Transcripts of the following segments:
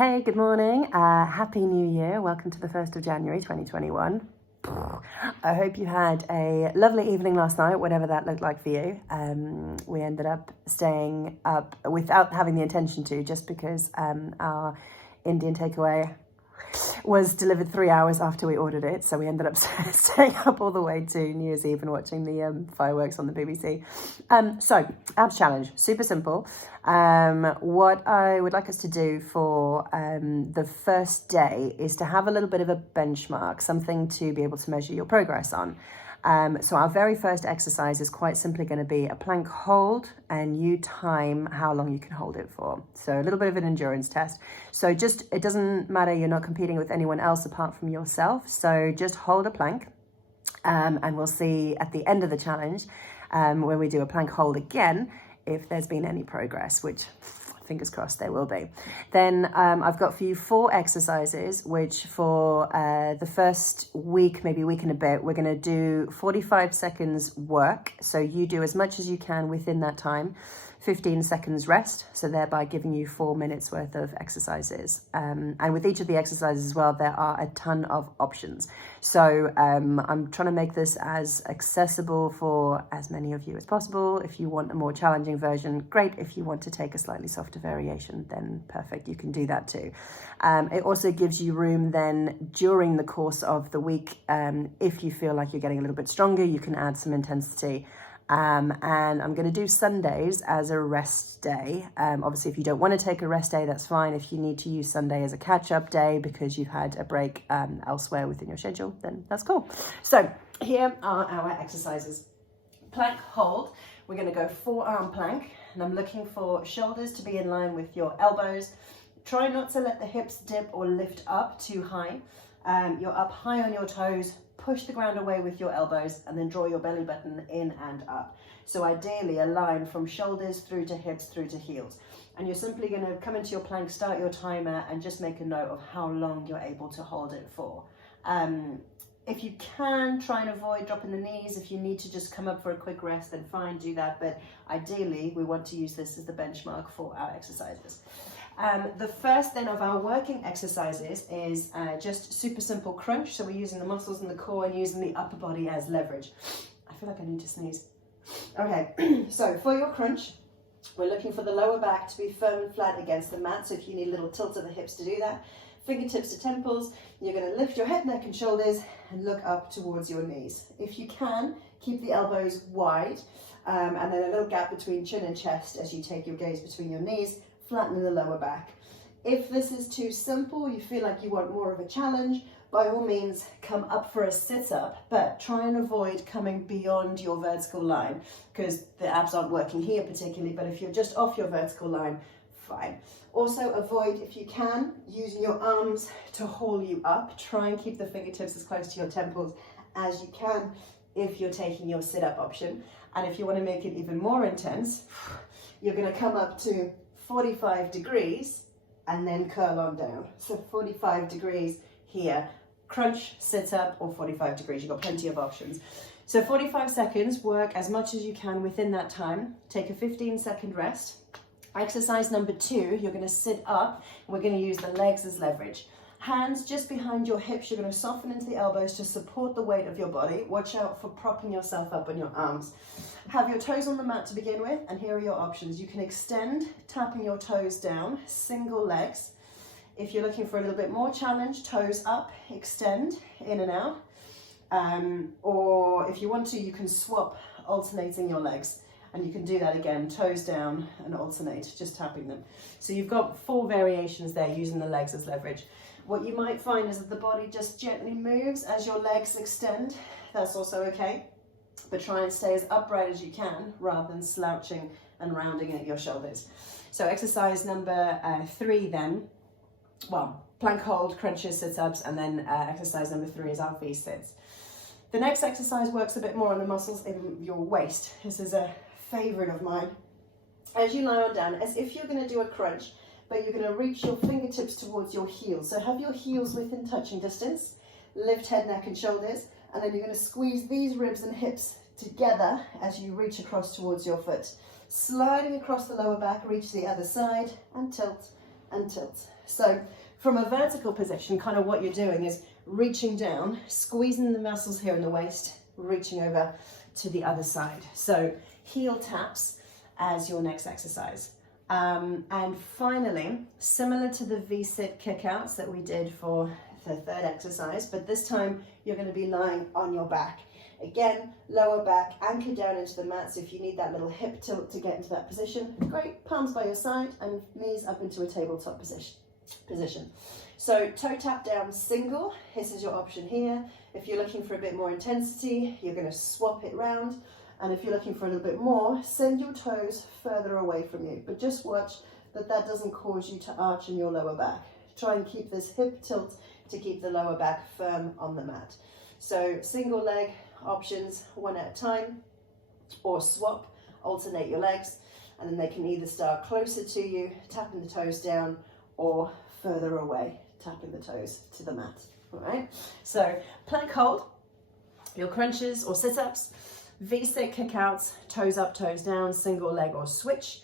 Hey, good morning. Happy New Year. Welcome to the 1st of January 2021. I hope you had a lovely evening last night, whatever that looked like for you. We ended up staying up without having the intention to, just because our Indian takeaway was delivered 3 hours after we ordered it. So we ended up staying up all the way to New Year's Eve and watching the fireworks on the BBC. So abs challenge, super simple. What I would like us to do for the first day is to have a little bit of a benchmark, something to be able to measure your progress on. So our very first exercise is quite simply going to be a plank hold, and you time how long you can hold it for. So a little bit of an endurance test. So it doesn't matter, you're not competing with anyone else apart from yourself. So just hold a plank, and we'll see at the end of the challenge, when we do a plank hold again, if there's been any progress, which fingers crossed there will be. Then I've got for you 4 exercises, which for the first week, maybe week and a bit, we're going to do 45 seconds work. So you do as much as you can within that time, 15 seconds rest, so thereby giving you 4 minutes worth of exercises. And with each of the exercises as well, there are a ton of options. So I'm trying to make this as accessible for as many of you as possible. If you want a more challenging version, great. If you want to take a slightly softer variation, then perfect, you can do that too. It also gives you room then during the course of the week, if you feel like you're getting a little bit stronger, you can add some intensity. And I'm going to do Sundays as a rest day. Obviously, if you don't want to take a rest day, that's fine. If you need to use Sunday as a catch-up day because you've had a break elsewhere within your schedule, then that's cool. So here are our exercises. Plank hold. We're going to go forearm plank, and I'm looking for shoulders to be in line with your elbows. Try not to let the hips dip or lift up too high. You're up high on your toes. Push the ground away with your elbows and then draw your belly button in and up. So ideally a line from shoulders through to hips through to heels. And you're simply going to come into your plank, start your timer, and just make a note of how long you're able to hold it for. If you can, try and avoid dropping the knees. If you need to just come up for a quick rest, then fine, do that. But ideally, we want to use this as the benchmark for our exercises. The first then of our working exercises is just super simple crunch. So we're using the muscles in the core and using the upper body as leverage. I feel like I need to sneeze. Okay, so for your crunch, we're looking for the lower back to be firm and flat against the mat. So if you need a little tilt of the hips to do that, fingertips to temples, you're going to lift your head, neck and shoulders and look up towards your knees. If you can, keep the elbows wide and then a little gap between chin and chest as you take your gaze between your knees, flattening the lower back. If this is too simple, you feel like you want more of a challenge, by all means come up for a sit-up, but try and avoid coming beyond your vertical line because the abs aren't working here particularly, but if you're just off your vertical line, fine. Also avoid, if you can, using your arms to haul you up. Try and keep the fingertips as close to your temples as you can if you're taking your sit-up option. And if you want to make it even more intense, you're going to come up to 45 degrees and then curl on down. So 45 degrees here, crunch, sit up, or 45 degrees. You've got plenty of options. So 45 seconds, work as much as you can within that time. Take a 15-second rest. Exercise number 2, you're going to sit up. We're going to use the legs as leverage. Hands just behind your hips. You're going to soften into the elbows to support the weight of your body. Watch out for propping yourself up on your arms. Have your toes on the mat to begin with, and here are your options. You can extend, tapping your toes down, single legs. If you're looking for a little bit more challenge, toes up, extend, in and out. Or if you want to, you can swap, alternating your legs. And you can do that again, toes down and alternate, just tapping them. So you've got 4 variations there using the legs as leverage. What you might find is that the body just gently moves as your legs extend. That's also okay. But try and stay as upright as you can rather than slouching and rounding at your shoulders. So exercise number 3 then, well, plank hold, crunches, sit-ups, and then exercise number 3 is our V-sits. The next exercise works a bit more on the muscles in your waist. This is a favorite of mine. As you lie on down, as if you're going to do a crunch, but you're going to reach your fingertips towards your heels. So have your heels within touching distance, lift head, neck and shoulders, and then you're going to squeeze these ribs and hips together as you reach across towards your foot. Sliding across the lower back, reach the other side and tilt and tilt. So from a vertical position, kind of what you're doing is reaching down, squeezing the muscles here in the waist, reaching over to the other side. So heel taps as your next exercise. And finally, similar to the V-sit kickouts that we did for the third exercise, but this time you're going to be lying on your back. Again, lower back, anchor down into the mat. So if you need that little hip tilt to get into that position, great, palms by your side and knees up into a tabletop position. So toe tap down single, this is your option here. If you're looking for a bit more intensity, you're going to swap it round. And if you're looking for a little bit more, send your toes further away from you. But just watch that that doesn't cause you to arch in your lower back. Try and keep this hip tilt to keep the lower back firm on the mat. So single leg options, one at a time, or swap, alternate your legs, and then they can either start closer to you, tapping the toes down, or further away, tapping the toes to the mat. All right, so plank hold, your crunches or sit-ups, V-sit kickouts, toes up, toes down, single leg or switch,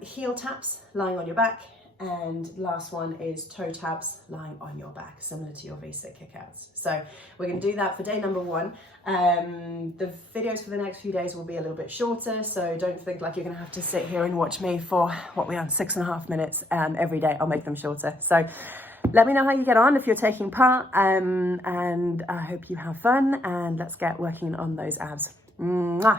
heel taps, lying on your back, and last one is toe taps, lying on your back, similar to your V-sit kickouts. So we're going to do that for day number 1. The videos for the next few days will be a little bit shorter, so don't think like you're going to have to sit here and watch me for, what we are, 6.5 minutes every day. I'll make them shorter. So let me know how you get on if you're taking part, and I hope you have fun, and let's get working on those abs. Mwah.